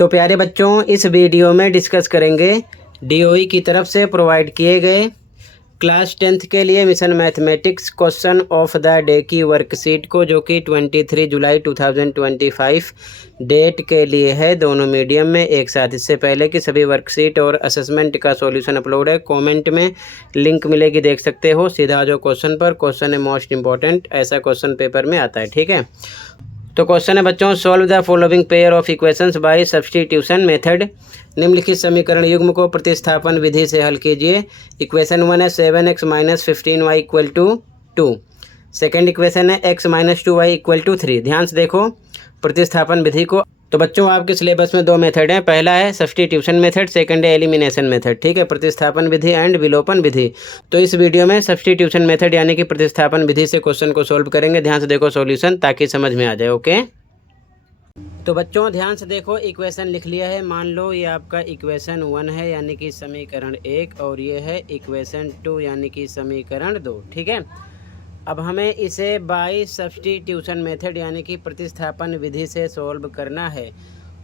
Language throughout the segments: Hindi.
तो प्यारे बच्चों, इस वीडियो में डिस्कस करेंगे डीओई की तरफ से प्रोवाइड किए गए क्लास 10th के लिए mission mathematics question of the day की वर्कशीट को, जो कि 23 जुलाई 2025 डेट के लिए है। दोनों मीडियम में एक साथ। इससे पहले कि सभी वर्कशीट और असेसमेंट का सॉल्यूशन अपलोड है, कमेंट में लिंक मिलेगी, देख सकते हो। सीधा जो क्वेश्चन पर, क्वेश्चन है मोस्ट इंपॉर्टेंट, ऐसा क्वेश्चन पेपर में आता है, ठीक है। तो क्वेश्चन है बच्चों, solve the following pair of equations bye substitution method. निम्नलिखित समीकरण युग्म को प्रतिस्थापन विधि से हल कीजिए। इक्वेशन 1 है 7x - 15y = 2। सेकेंड इक्वेशन है x - 2y = 3। ध्यान से देखो प्रतिस्थापन विधि को। तो बच्चों, आपके सिलेबस में दो मेथड हैं। पहला है सब्स्टिट्यूशन मेथड, सेकंड है एलिमिनेशन मेथड, ठीक है। प्रतिस्थापन विधि एंड विलोपन विधि। तो इस वीडियो में सब्स्टिट्यूशन मेथड यानी कि प्रतिस्थापन विधि से क्वेश्चन को सॉल्व करेंगे। ध्यान से देखो सॉल्यूशन, ताकि समझ में आ जाए, ओके। तो बच्चों ध्यान से देखो, इक्वेशन लिख लिया है। मान लो ये आपका इक्वेशन 1 है यानी कि समीकरण 1, और ये है इक्वेशन 2 यानी कि समीकरण 2, ठीक है। अब हमें इसे बाय सब्स्टिट्यूशन मेथड यानी कि प्रतिस्थापन विधि से सॉल्व करना है।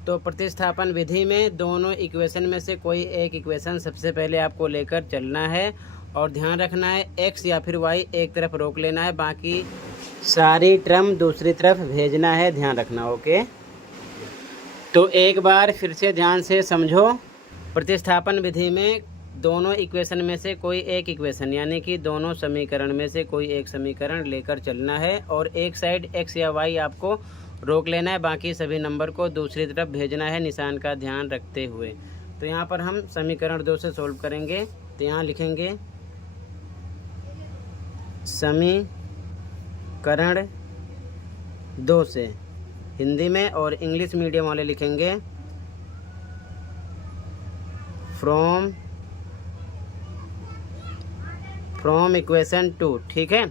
तो प्रतिस्थापन विधि में दोनों इक्वेशन में से कोई एक इक्वेशन सबसे पहले आपको लेकर चलना है, और ध्यान रखना है x या फिर y एक तरफ रोक लेना है, बाकी सारी टर्म दूसरी तरफ भेजना है, ध्यान रखना, ओके। तो एक बार फिर से ध्यान से समझो। प्रतिस्थापन विधि में दोनों इक्वेशन में से कोई एक इक्वेशन यानी कि दोनों समीकरण में से कोई एक समीकरण लेकर चलना है, और एक साइड x या y आपको रोक लेना है, बाकी सभी नंबर को दूसरी तरफ भेजना है, निशान का ध्यान रखते हुए। तो यहाँ पर हम समीकरण 2 से सॉल्व करेंगे। तो यहाँ लिखेंगे समीकरण 2 से हिंदी में, और इंग्लिश मीडियम वाले लिखेंगे फ्रॉम इक्वेशन 2, ठीक है।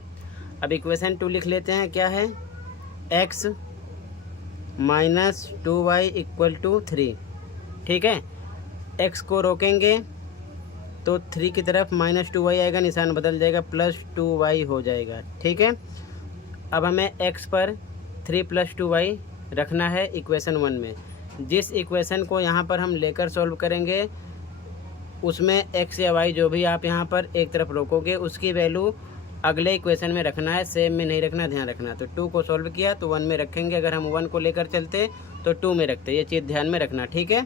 अब इक्वेशन 2 लिख लेते हैं। क्या है? x - 2y = 3, ठीक है। x को रोकेंगे तो 3 की तरफ -2y आएगा, निशान बदल जाएगा, +2y हो जाएगा, ठीक है। अब हमें x पर 3 + 2y रखना है इक्वेशन 1 में। जिस इक्वेशन को यहाँ पर हम लेकर सॉल्व करेंगे उसमें x या y जो भी आप यहाँ पर एक तरफ रोकोगे उसकी वैल्यू अगले इक्वेशन में रखना है, सेम में नहीं रखना, ध्यान रखना। तो 2 को सॉल्व किया तो 1 में रखेंगे, अगर हम 1 को लेकर चलते तो 2 में रखते, ये चीज़ ध्यान में रखना, ठीक है।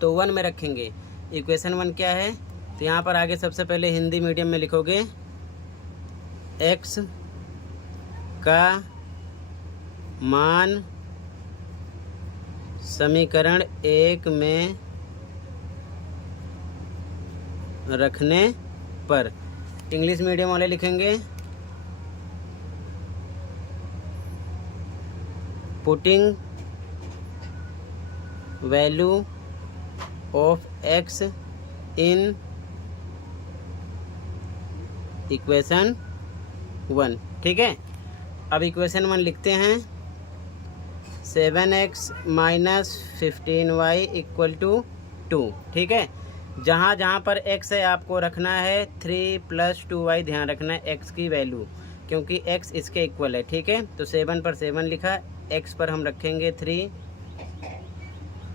तो 1 में रखेंगे। इक्वेशन 1 क्या है? तो यहाँ पर आगे सबसे पहले हिंदी मीडियम में लिखोगे x का मान समीकरण 1 में रखने पर। इंग्लिश मीडियम वाले लिखेंगे putting value of x in equation 1, ठीक है। अब इक्वेशन 1 लिखते हैं 7x - 15y = 2, ठीक है। जहाँ जहाँ पर x है आपको रखना है 3 + 2y, ध्यान रखना है x की वैल्यू, क्योंकि x इसके इक्वल है, ठीक है। तो 7 पर 7 लिखा, x पर हम रखेंगे 3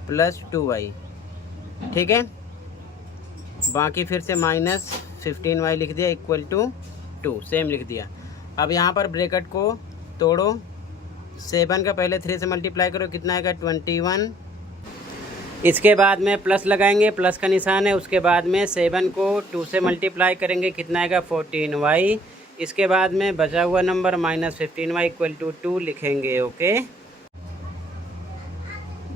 + 2y, ठीक है। बाकी फिर से -15y लिख दिया = 2, सेम लिख दिया। अब यहाँ पर ब्रैकेट को तोड़ो, 7 का पहले 3 से मल्टीप्लाई करो, कितना आएगा? 21। इसके बाद में प्लस लगाएंगे, प्लस का निशान है। उसके बाद में 7 को 2 से मल्टीप्लाई करेंगे, कितना आएगा? 14y। इसके बाद में बचा हुआ नंबर -15y = 2 लिखेंगे, ओके।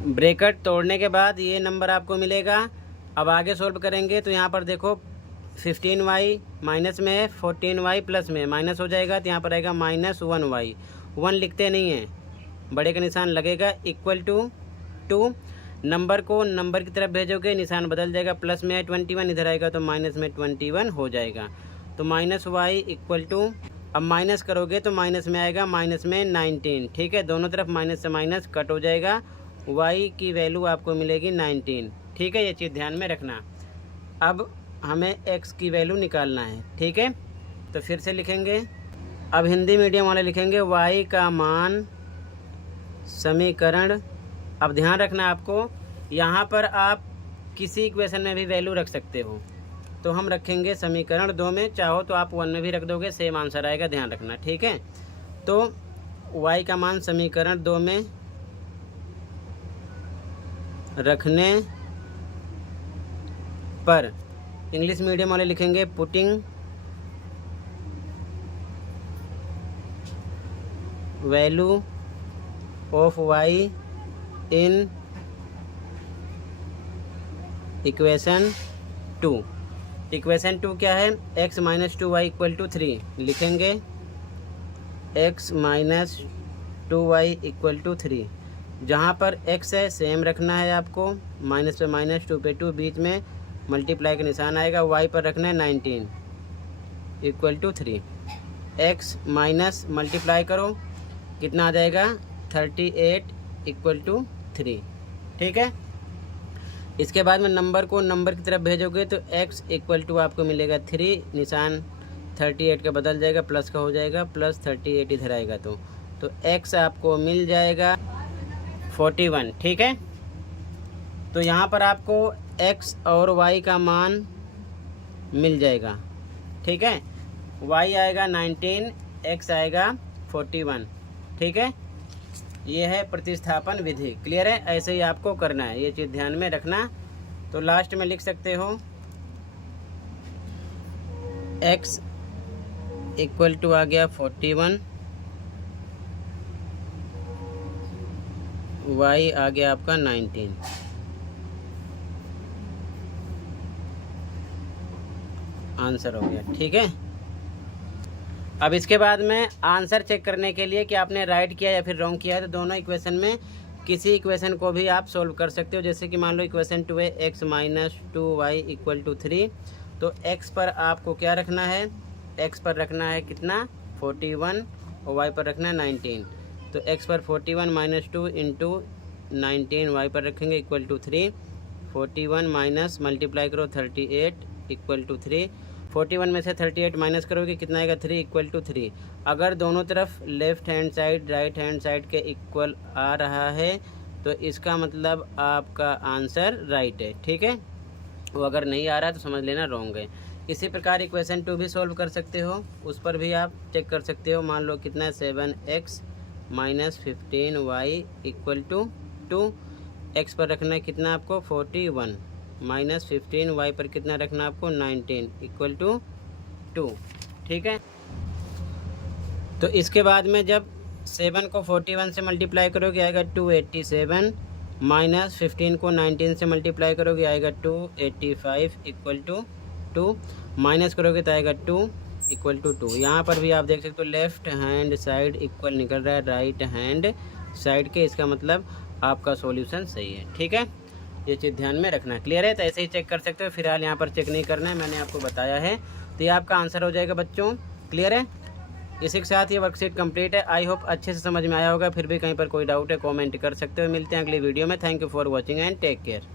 ब्रैकेट तोड़ने के बाद ये नंबर आपको मिलेगा। अब आगे सॉल्व करेंगे तो यहाँ पर देखो 15y माइनस में है, 14y प्लस में माइनस हो जाएगा, तो यहाँ पर आएगा -1y। 1 लिखते नहीं हैं, बड़े का निशान लगेगा, = 2। नंबर को नंबर की तरफ भेजोगे, निशान बदल जाएगा, प्लस में है 21, इधर आएगा तो माइनस में 21 हो जाएगा। तो -y = अब माइनस करोगे तो माइनस में आएगा, माइनस में 19, ठीक है। दोनों तरफ माइनस से माइनस कट हो जाएगा, y की वैल्यू आपको मिलेगी 19, ठीक है। ये चीज़ ध्यान में रखना। अब हमें x की वैल्यू निकालना है, ठीक है। तो फिर से लिखेंगे, अब हिंदी मीडियम वाले लिखेंगे y का मान समीकरण, अब ध्यान रखना आपको यहाँ पर आप किसी इक्वेशन में भी वैल्यू रख सकते हो। तो हम रखेंगे समीकरण 2 में, चाहो तो आप 1 में भी रख दोगे, सेम आंसर आएगा, ध्यान रखना, ठीक है। तो y का मान समीकरण 2 में रखने पर इंग्लिश मीडियम वाले लिखेंगे putting value of y in equation 2। Equation 2 क्या है? x minus 2y equal to 3 लिखेंगे। x minus 2y equal to 3, जहाँ पर x है सेम रखना है आपको, माइनस पे माइनस, 2 पे 2, बीच में मल्टीप्लाई का निशान आएगा, y पर रखना है 19 equal to 3। x minus multiply करो, कितना आ जाएगा? 38 इक्वल टू 3, ठीक है। इसके बाद में नंबर को नंबर की तरफ भेजोगे तो x इक्वल टू आपको मिलेगा 3, निशान 38 का बदल जाएगा, प्लस का हो जाएगा, प्लस 38 इधर आएगा तो x आपको मिल जाएगा 41, ठीक है। तो यहाँ पर आपको x और y का मान मिल जाएगा, ठीक है। y आएगा 19, x आएगा 41, ठीक है। ये है प्रतिस्थापन विधि, क्लियर है। ऐसे ही आपको करना है, ये चीज़ ध्यान में रखना। तो लास्ट में लिख सकते हो x इक्वल टू आ गया 41, y आ गया आपका 19। आंसर हो गया, ठीक है। अब इसके बाद में आंसर चेक करने के लिए कि आपने राइट किया या फिर रॉन्ग किया है, तो दोनों इक्वेशन में किसी इक्वेशन को भी आप सोल्व कर सकते हो। जैसे कि मान लो इक्वेशन 2 है x minus 2y equal to 3, तो x पर आपको क्या रखना है? x पर रखना है कितना? 41, और y पर रखना है 19। तो x पर 41 माइनस 2 इंटू 19 y पर रखेंगे इक्वल टू 3। 41 माइनस मल्टीप्लाई करो 38 इक्वल टू 3। 41 में से 38 माइनस करोगे कितना आएगा? 3 इक्वल टू 3। अगर दोनों तरफ left hand side right hand side के इक्वल आ रहा है तो इसका मतलब आपका आंसर राइट है, ठीक है। वो अगर नहीं आ रहा है तो समझ लेना रॉन्ग है। इसी प्रकार इक्वेशन 2 भी सॉल्व कर सकते हो, उस पर भी आप चेक कर सकते हो। मान लो कितना है? 7x minus 15y equal to 2। x पर रखना है कितना आपको? 41 माइनस 15, y पर कितना रखना आपको? 19 इक्वल टू 2, ठीक है। तो इसके बाद में जब 7 को 41 से मल्टीप्लाई करोगे आएगा 287, माइनस 15 को 19 से मल्टीप्लाई करोगे आएगा 285 इक्वल टू 2, माइनस करोगे तो आएगा 2 इक्वल टू 2। यहाँ पर भी आप देख सकते हो लेफ़्ट हैंड साइड इक्वल निकल रहा है राइट हैंड साइड के, इसका मतलब आपका सॉल्यूशन सही है, ठीक है। ये चीज़ ध्यान में रखना, क्लियर है। तो ऐसे ही चेक कर सकते हो, फिलहाल यहाँ पर चेक नहीं करना है, मैंने आपको बताया है। तो ये आपका आंसर हो जाएगा बच्चों, क्लियर है। इसी के साथ ये वर्कशीट कंप्लीट है। आई होप अच्छे से समझ में आया होगा। फिर भी कहीं पर कोई डाउट है कमेंट कर सकते हो। मिलते हैं अगली वीडियो में। Thank you for watching and take care.